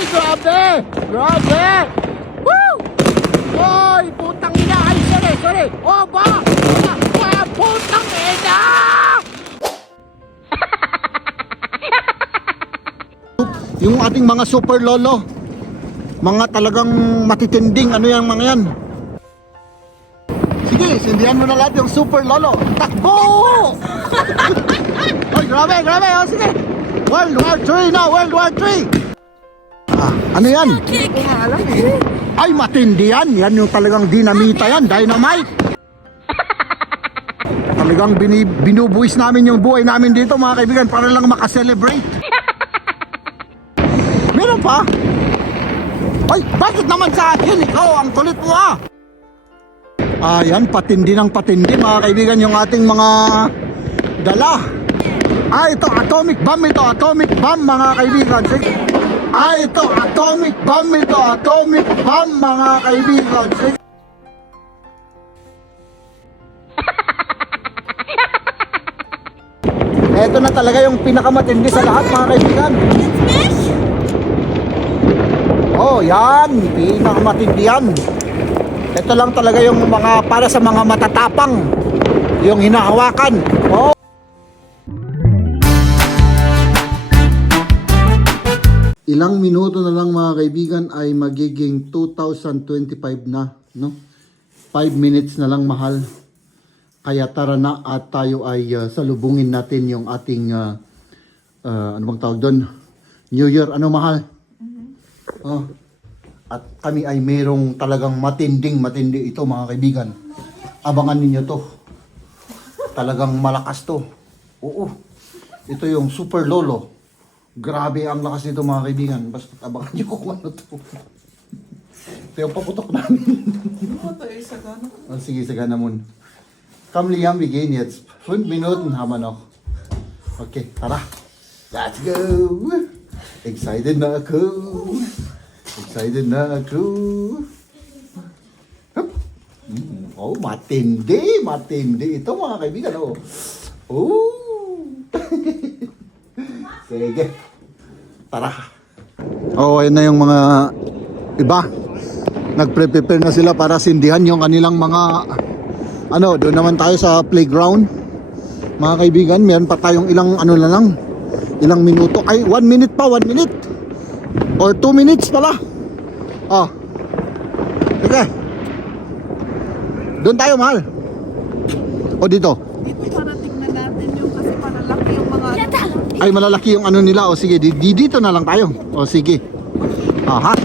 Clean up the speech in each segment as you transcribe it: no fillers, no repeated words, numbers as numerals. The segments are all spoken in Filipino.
Ay, grabe! Grabe! Woo! Oy, putang ina! Ay, sorry! Oh, ba! Putang ina! Yung ating mga super lolo, mga talagang matitinding ano yung mga yan. Sige, sindihan mo na lahat yung super lolo. Takbo! Oy, grabe! Oh, sige! World War 3 na! World War 3! Ano yan? Hindi ko nga alam eh. Ay, matindi yan! Yan yung talagang dinamita yan, dynamite! Talagang binubuwis namin yung buhay namin dito mga kaibigan para lang makaselebrate. Meron pa? Ay, bakit naman sa akin? Ikaw, ang kulit mo ah! Ayan, patindi ng patindi mga kaibigan yung ating mga dala. Ito atomic bomb mga kaibigan. Ito atomic bomb mga kaibigan. Ito na talaga yung pinakamatindi sa lahat mga kaibigan. Oh, yan, pinakamatindi yan. Ito lang talaga yung mga para sa mga matatapang, yung hinahawakan. Oh. Ilang minuto na lang mga kaibigan ay magiging 2025 na, no? 5 minutes na lang mahal. Kaya tara na at tayo ay salubungin natin yung ating ano bang tawag doon? New Year, ano mahal? Oh. At kami ay merong talagang matindi ito mga kaibigan. Abangan ninyo to. Talagang malakas to. Oo. Ito yung super lolo. Grabe ang lakas nito mga kaibigan. Basta abangan nyo kung ano to. Ito yung paputok namin. Sige, sagana muna. Come Liam, we gehen jetzt 5 Minuten haben wir noch. Okay, tara. Let's go. Excited na ako. Oh, matindi ito mga kaibigan. Sige. Tara. Ayun na yung mga iba. Nagpre-prepare na sila para sindihan yung kanilang mga doon naman tayo sa playground. Mga kaibigan, meron pa tayong ilang ilang minuto. Ay, 1 minute pa, 1 minute. Or 2 minutes pala. Sige. Doon tayo, mahal. O dito? Dito para tignan natin yung kasi malalaki yung mga... Ay, malalaki yung nila. O sige, dito na lang tayo. O sige. Aha.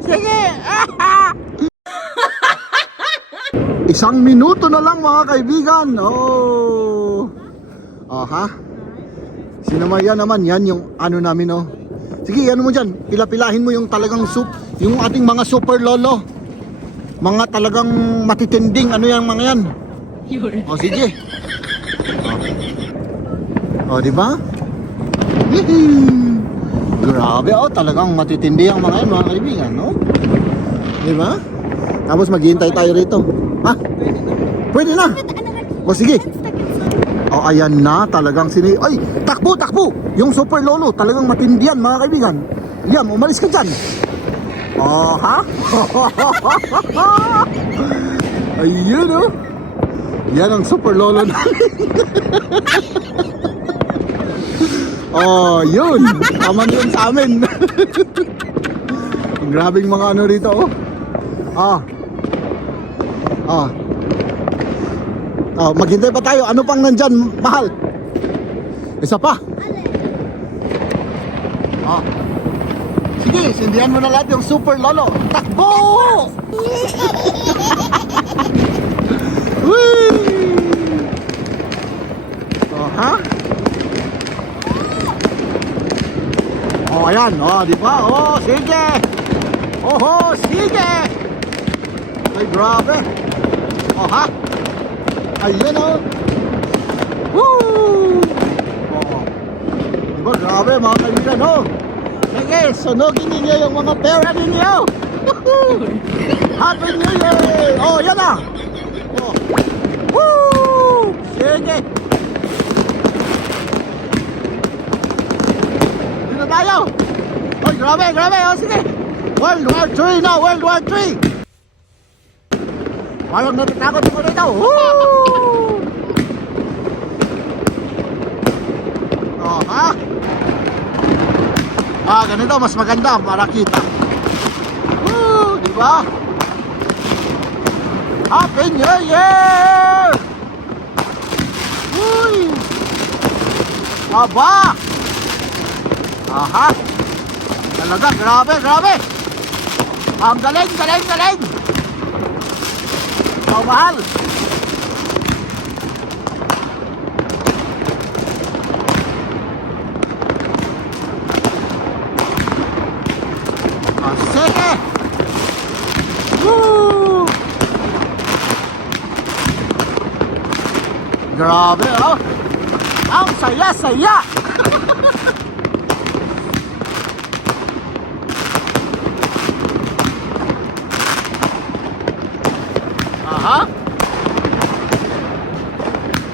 Sige. 1 minuto na lang mga kaibigan. Aha. Sinamaya naman yan yung namin Sige, mo dyan. Pilahin mo yung talagang yung ating mga super lolo. Mga talagang matitinding yung mga yan. Sige. Di ba? Grabe talagang matitindi ang mga yan mga kaibigan, no? Di ba? Tapos maghihintay tayo rito. Ha? Pwede na. Sige. Ayan na, talagang ay, takbo! Yung super lolo, talagang matindihan mga kaibigan. Liam, umalis ka dyan. Ha? Ayun Yan ang super lolo namin. Yun. Tama yun sa amin. Grabing mga rito maghintay pa tayo. Ano pang nandyan, mahal? Isa pa. Sige, sindihan mo na lahat yung super lolo. Takbo! Ayan. Di ba? Sige. Sige. Ay, grabe. Ayun Woo! Diba grabe mga kaibigan Sige, sunogin ninyo yung mga pera ninyo. Happy New Year! Yan na! Woo! Sige! Dito tayo! tayo. Oy, grabe, grabe. O, sige. World War 3 na, World War 3. Walang natatakot ako dito. Woo! Oh, ha? Ganito, mas maganda para kita. Woo! Diba? Happy New Year! Uy! Aba! Aha! Talaga, grabe, grabe! Ang galing, galing, galing! Oh, mahal! Sige! Woo! Grabe, oh! Ang saya-saya! Aha!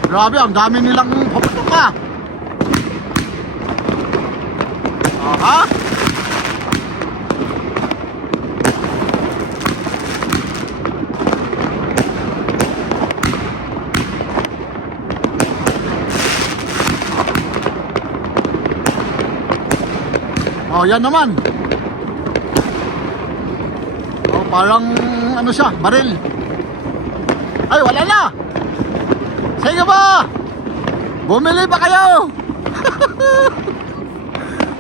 Grabe, ang dami nilang paputok ka! Aha! Oh, yan naman. Oh, parang ano siya, baril. Ay, wala na. Sige ba? Bumili pa kayo.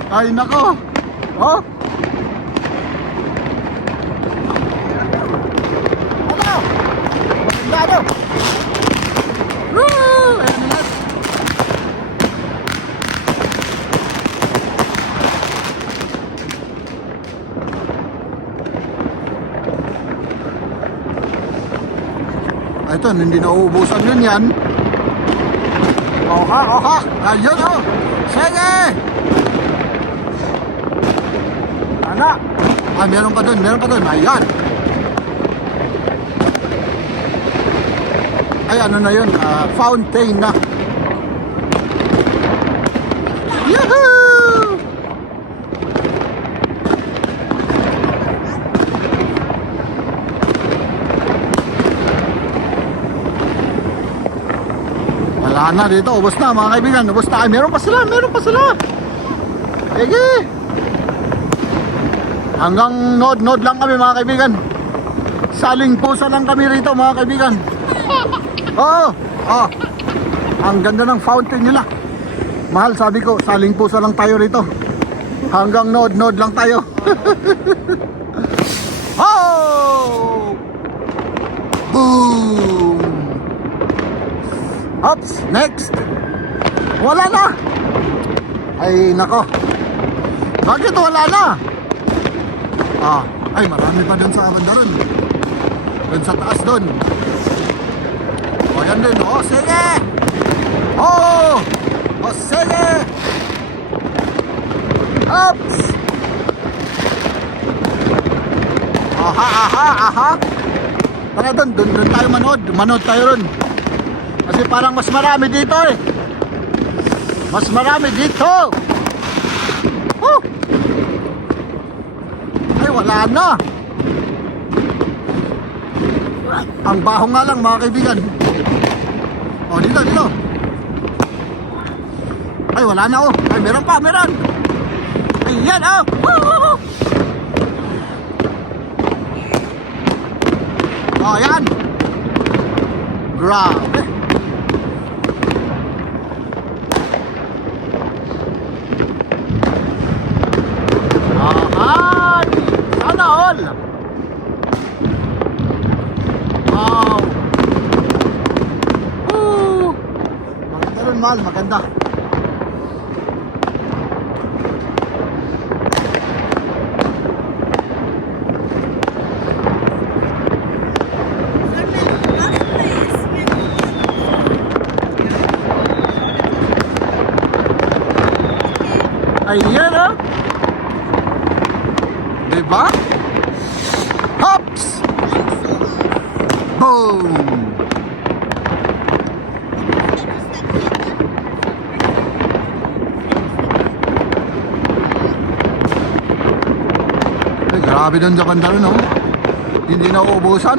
Ay, nako. Oh. Ano? Maganda. Woo! Ayan na. Ito, hindi na uubusan yun yan. Oha, oha. Ayun, oh. Sige. Ana. Ay, meron pa dun, meron pa dun. Ayan. Ay, ano na yun? Fountain na. Yahoo! Wala na dito, ubos na mga kaibigan, ubos na. Ay, meron pa sila, meron pa sila. Sige. Hanggang nod-nod lang kami mga kaibigan. Saling pusa lang kami rito mga kaibigan. Oo, oh. Ang ganda ng fountain nila. Mahal, sabi ko, saling pusa lang tayo rito. Hanggang nod-nod lang tayo. Oh! Boom! Oops, next. Wala na. Ay, nako. Bakit wala na? Ay, marami pa dun sa banda ron. Dun sa taas dun. O, yan din. O, sige. O, sige. Oops. Aha. Tara dun tayo manood. Manood tayo ron. Kasi parang mas marami dito eh. Mas marami dito. Oh! Ay, wala na. Ang baho nga lang mga kaibigan. Oh, dito. Ay, wala na oh. Ay, meron pa, meron. Ayan oh. Oh, ayan. Grabe. Sana all. Wow. Maganda rin, mahal, maganda. Ayan oh. Diba? Hops! Boom! Grabe doon sa banda rin, oh. Hindi na uubusan.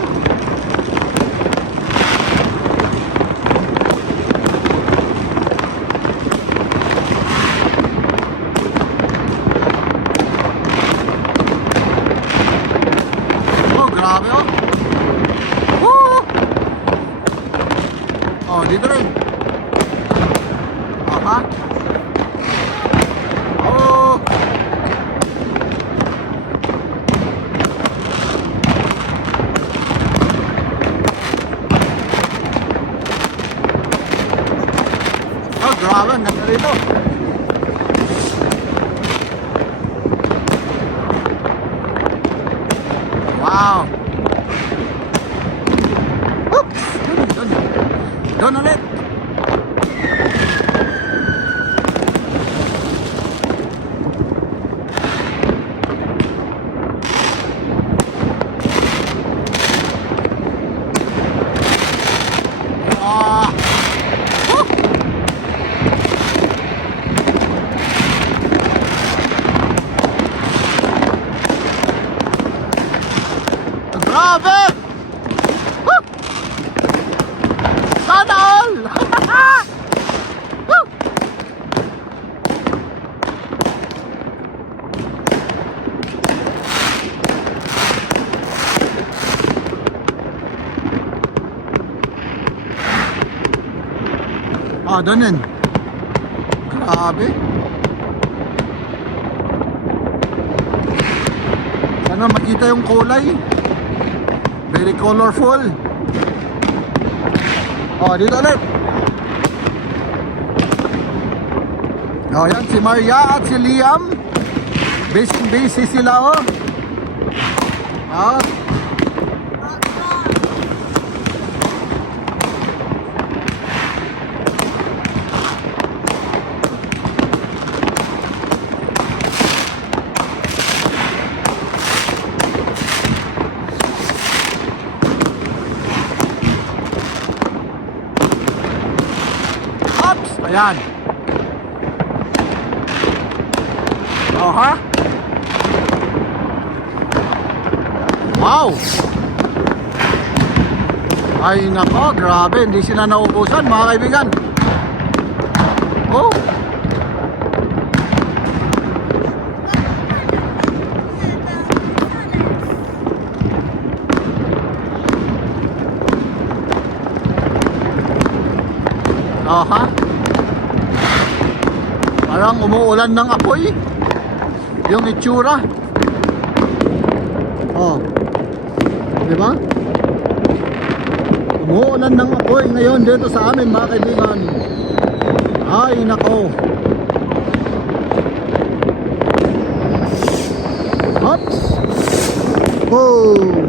Oh, grabe, oh. Woo! Oh, dito rin. Aha. Oh. Oh, grabe, ang ganda rito. Wow. Oops. Doon ulit. Ah. Woo. Grabe! Woo! Sana all! Woo! Ah, doon yun. Grabe. Sana makita yung kulay. Very colorful. Oh, dito ulit. Oh, yan si Maria at si Liam. Busy sila, oh. Ah. Ops! Ayan. Oh, ha? Wow! Ay, nako, grabe. Hindi sila naubusan, mga kaibigan. Oh! Oh, ha? Parang umuulan ng apoy. Yung itsura. Oh. Di ba? Umuulan ng apoy ngayon dito sa amin, mga kaibigan. Ay, nako. Hops. Boom.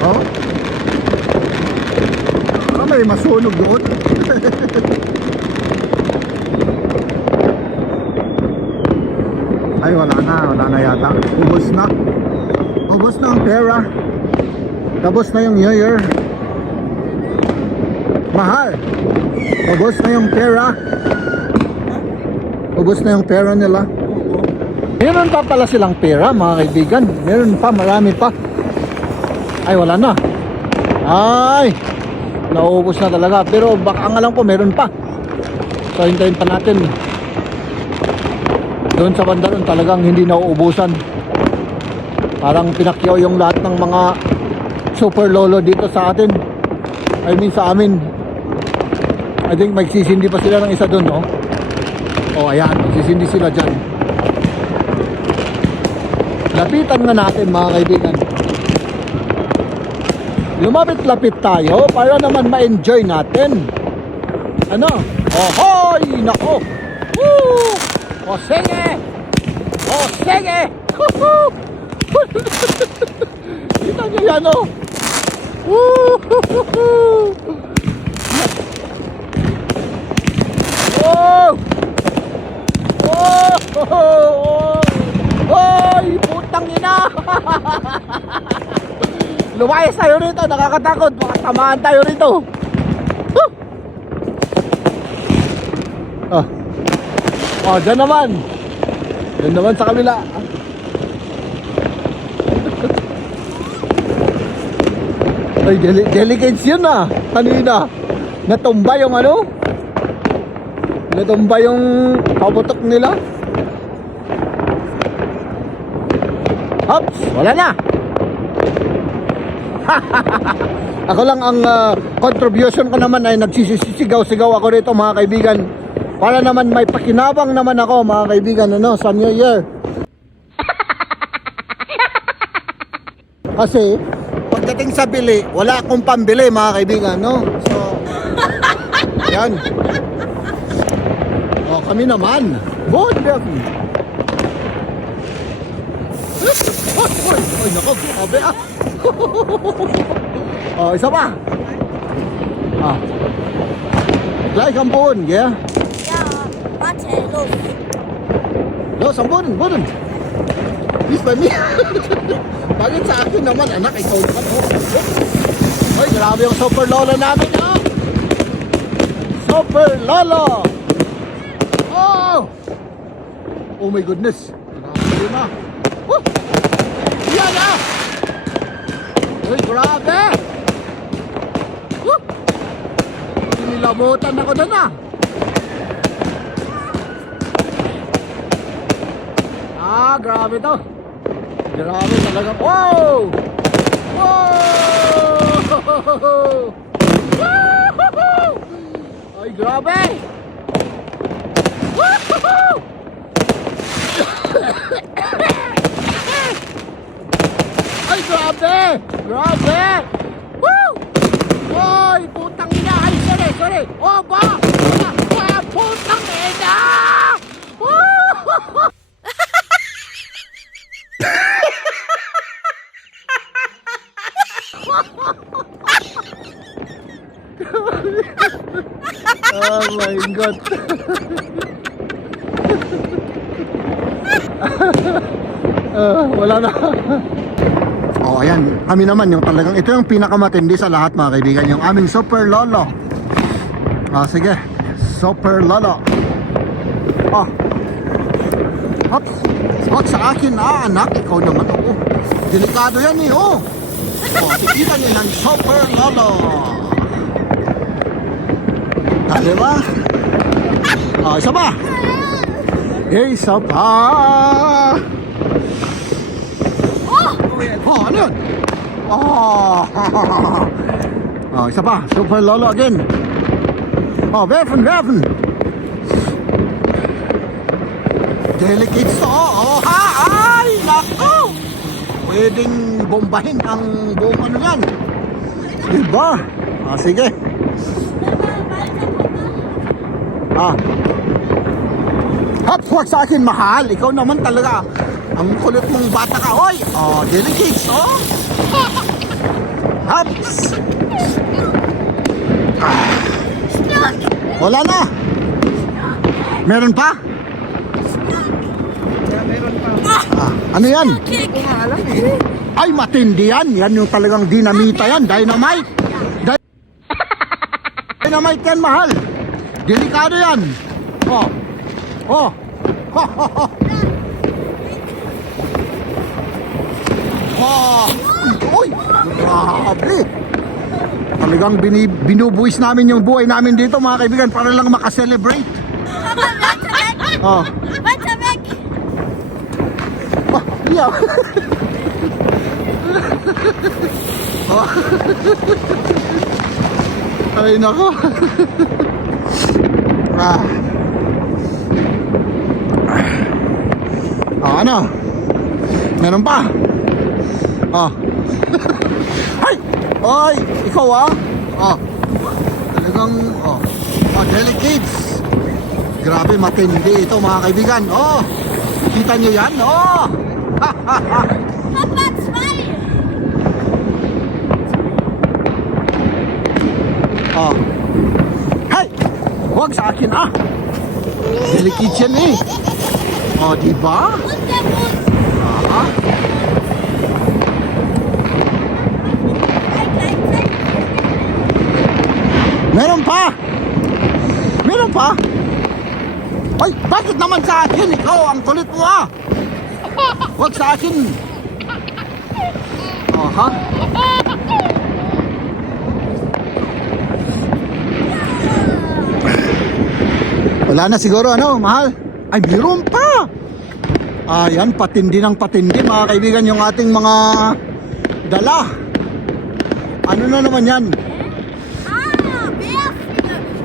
Oh. Ah, may masunog doon. Ay, wala na yata. Ubos na. Ubos na ang pera. Tapos na yung New Year. Mahal. Ubos na yung pera. Ubos na yung pera nila. Meron pa pala silang pera, mga kaibigan. Meron pa, marami pa. Ay, wala na. Ay, naubos na talaga. Pero baka ang alam ko meron pa. So hintayin pa natin. Doon sa banda doon talagang hindi nauubusan. Parang pinakyaw yung lahat ng mga super lolo dito sa atin. I mean sa amin. I think magsisindi pa sila ng isa doon, no? Oh, ayan, magsisindi sila dyan. Lapitan nga natin, mga kaibigan. Lumapit-lapit tayo para naman ma-enjoy natin. Ano? Ohoy! Nako! Woo! O sige! O sige! Kita nyo yan, oh! Woo! Oh! Oh! Oh! Oy! Putang ina! Lumayas tayo rito, nakakatakot. Baka tamaan tayo rito. Huh! Oh, dyan naman. Dyan naman sa kabila. Ay, delicates yun ah. Kanina. Natumba yung ano? Natumba yung paputok nila. Hops, wala na. Ako lang ang contribution ko naman ay nagsisigaw-sigaw ako rito mga kaibigan. Para naman may pakinabang naman ako mga kaibigan ano, sa New Year. Kasi pagdating sa bili, wala akong pambili mga kaibigan, no? So, yan. O, kami naman. Good, Becky. Ay, nako, grabe ah. O, isa pa. Ah. Gleich am Boden, gell? Ja, warte, los. Los, am Boden, Boden. Bis bei mir. Bakit sa akin naman, anak, ikaw naman, oh. Ay, grabe yung super lolo namin, ah. Super lolo. Oh! Oh my goodness. Grabe na. Woo! Yan ah! Uy, grabe! Woo! Nilamutan ako doon ah. Ah, grabe to. Grabe talaga. Wow! Wow! Woo! Ay, grabe! Woo! Ay, grabe! Grabe! Woo! Ay, putang ina! Ay, sorry! Oh, ba? Ah, putang ina! Woo! Oh my God! Wala na. Oh, ayan. Kami naman yung talagang ito yung pinakamatindi sa lahat mga kaibigan, yung aming super lolo. Ah, sige. Super lolo. Oh. Hops. Huwag sa akin anak. Ikaw naman. Oh. Delikado yan eh. Oh. Oh, ikita niyo yan. Super lolo. Ah, diba? Oh, isa pa. Isa pa. Oh, ano yun? Oh, oh, isa pa. Super lolo again. Oh, werfen. Delicate to. Oh, ha? Ay, naku. Pwedeng bombahin ang buong ano yan. Diba? Ah, sige. Ah. Hops, huwag sa akin mahal. Ikaw naman talaga. Ang kulit mong bata ka. Oy! Oh, delicates, oh! Hops! Ah. Wala na! Meron pa? Meron pa. Ah, ano yan? Hindi ko nga alam eh. Ay, matindi yan. Yan yung talagang dinamita yan. Dynamite. Dynamite yan, mahal. Delikado yan. Oh. Oh. Ho, ho, ho. Oh. Uy. Grabe. Talagang binubuwis namin yung buhay namin dito mga kaibigan para lang makaselebrate. Oh. Weiter weg! Oh, yeah. Oh. Ay, nako. Ah. Oh, ano? Meron pa? Oh. Ay! Ay! Ikaw ah? Oh. Talagang, oh. Oh, delicates. Grabe, matindi ito mga kaibigan. Oh! Kita nyo yan? Oh! Ha, ha, ha. Papa, zwei! Oh. Hey! Huwag sa akin ah! Delicates yan eh. Oh, diba? Und der Bus! Ah. pa? Ay, bakit naman sa akin? Ikaw, ang kulit mo ah! Huwag sa akin! Aha. Wala na siguro, ano, mahal? Ay, meron pa! Ayan, patindi ng patindi, mga kaibigan, yung ating mga dala. Ano na naman yan?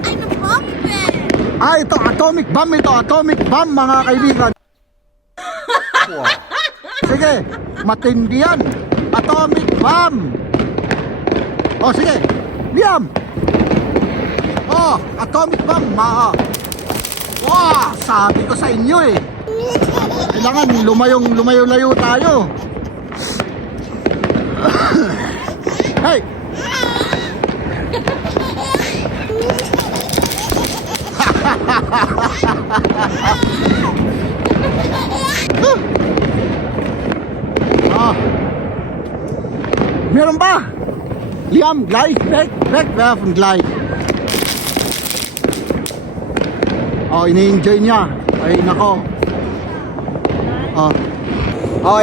Eine Bombe. Ito, atomic bomb ito, atomic bomb, mga kaibigan. Wow. Sige, matindi yan. Atomic bomb. O, sige, Liam. Oh, atomic bomb, Wow, sabi ko sa inyo eh. Kailangan lumayo-layo tayo. Hey! Meron ba? Liam, gleich, wegwerfen gleich. Ini-enjoy niya. Ay, nako.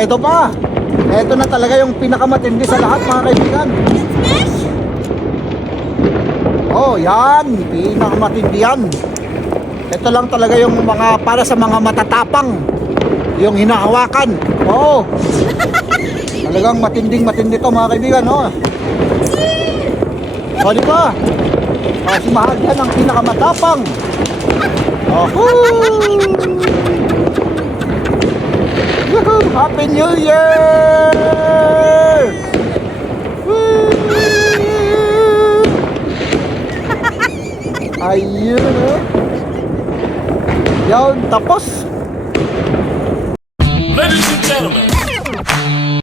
Ito pa. Ito na talaga yung pinakamatindi sa lahat, mga kaibigan. Yan. Pinakamatindi yan. Ito lang talaga yung mga para sa mga matatapang. Yung hinahawakan. Talagang matinding-matindi to, mga kaibigan, di ba? Si Mahal yan ang pinakamatapang. Woohoo! Happy New Year! Ayun, Yan, tapos. Ladies and gentlemen,